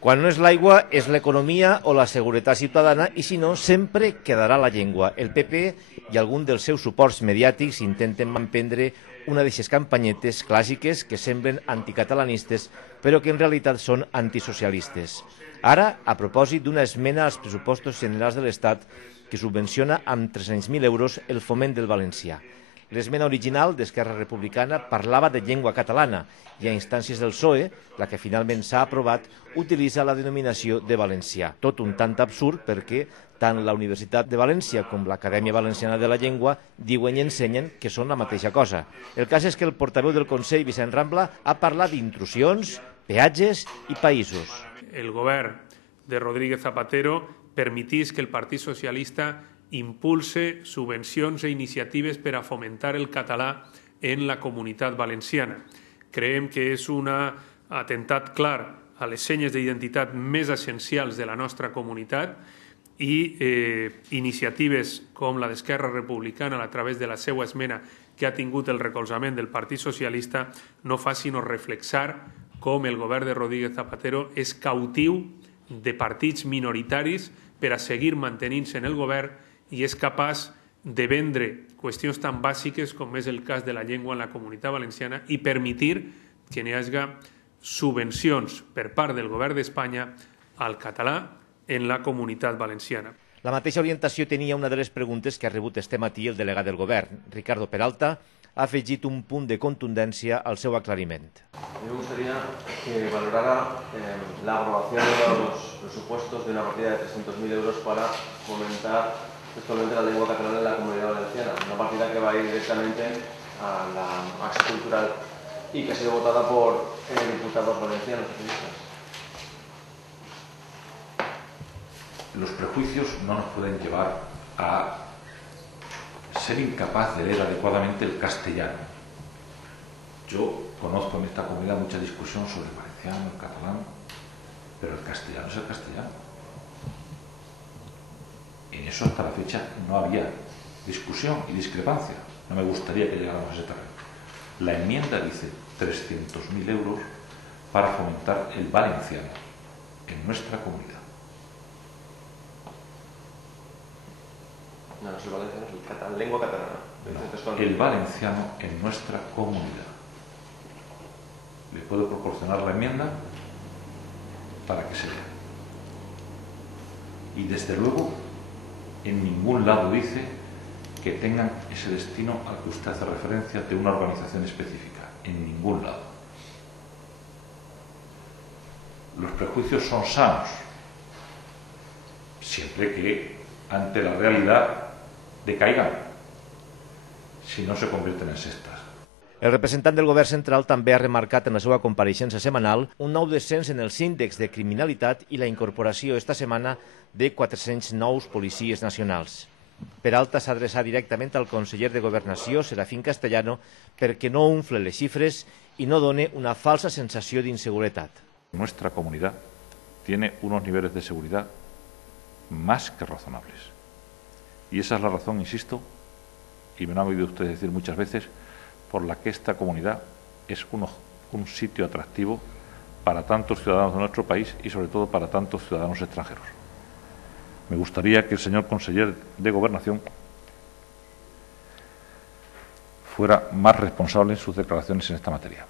Quan no és l'aigua, és l'economia o la seguretat ciutadana i, si no, sempre quedarà la llengua. El PP i algun dels seus suports mediàtics intenten emprendre una d'aquestes campanyetes clàssiques que semblen anticatalanistes, però que en realitat són antisocialistes. Ara, a propòsit d'una esmena als pressupostos generals de l'Estat que subvenciona amb 300.000 euros el foment del valencià. L'esmena original d'Esquerra Republicana parlava de llengua catalana i a instàncies del PSOE, la que finalment s'ha aprovat, utilitza la denominació de valencià. Tot un tant absurd perquè tant la Universitat de València com l'Acadèmia Valenciana de la Llengua diuen i ensenyen que són la mateixa cosa. El cas és que el portaveu del Consell, Vicent Rambla, ha parlat d'intrusions, peatges i països. El govern de Rodríguez Zapatero permetís que el Partit Socialista impulse subvencions e iniciatives per a fomentar el català en la comunitat valenciana. Creiem que és un atemptat clar a les senyes d'identitat més essencials de la nostra comunitat i iniciatives com la d'Esquerra Republicana a través de la seva esmena que ha tingut el recolzament del Partit Socialista no fa sinó reflexar com el govern de Rodríguez Zapatero és cautiu de partits minoritaris per a seguir mantenint-se en el govern i és capaç de vendre qüestions tan bàsiques com és el cas de la llengua en la comunitat valenciana i permetir que hi hagi subvencions per part del govern d'Espanya al català en la comunitat valenciana. La mateixa orientació tenia una de les preguntes que ha rebut este matí el delegat del govern. Ricardo Peralta ha afegit un punt de contundència al seu aclariment. Me gustaría que valorara la aprobación de los presupuestos de una partida de 300.000 euros para fomentar actualmente la lengua catalana en la comunidad valenciana. Una partida que va a ir directamente a la Acción Cultural y que ha sido votada por diputados valencianos. Los prejuicios no nos pueden llevar a ser incapaz de leer adecuadamente el castellano. Yo conozco en esta comunidad mucha discusión sobre el valenciano, el catalán, pero el castellano es el castellano. En eso hasta la fecha no había discusión y discrepancia. No me gustaría que llegáramos a ese terreno. La enmienda dice 300.000 euros para fomentar el valenciano en nuestra comunidad. No, no es el valenciano, es el catalán, lengua catalana. No, el valenciano en nuestra comunidad. Le puedo proporcionar la enmienda para que se lea. Y desde luego, en ningún lado dice que tengan ese destino al que usted hace referencia de una organización específica. En ningún lado. Los prejuicios son sanos, siempre que ante la realidad decaigan, si no se convierten en sectas. El representant del govern central també ha remarcat en la seva compareixença setmanal un nou descens en els índexs de criminalitat i la incorporació esta setmana de 400 nous policies nacionals. Peralta s'ha adreçat directament al conseller de Governació, Serafín Castellano, perquè no unfle les xifres i no done una falsa sensació d'inseguretat. Nuestra comunidad tiene unos niveles de seguridad más que razonables. Y esa es la razón, insisto, y me lo han oído ustedes decir muchas veces, por la que esta comunidad es un sitio atractivo para tantos ciudadanos de nuestro país y sobre todo para tantos ciudadanos extranjeros. Me gustaría que el señor conseller de Gobernación fuera más responsable en sus declaraciones en esta materia.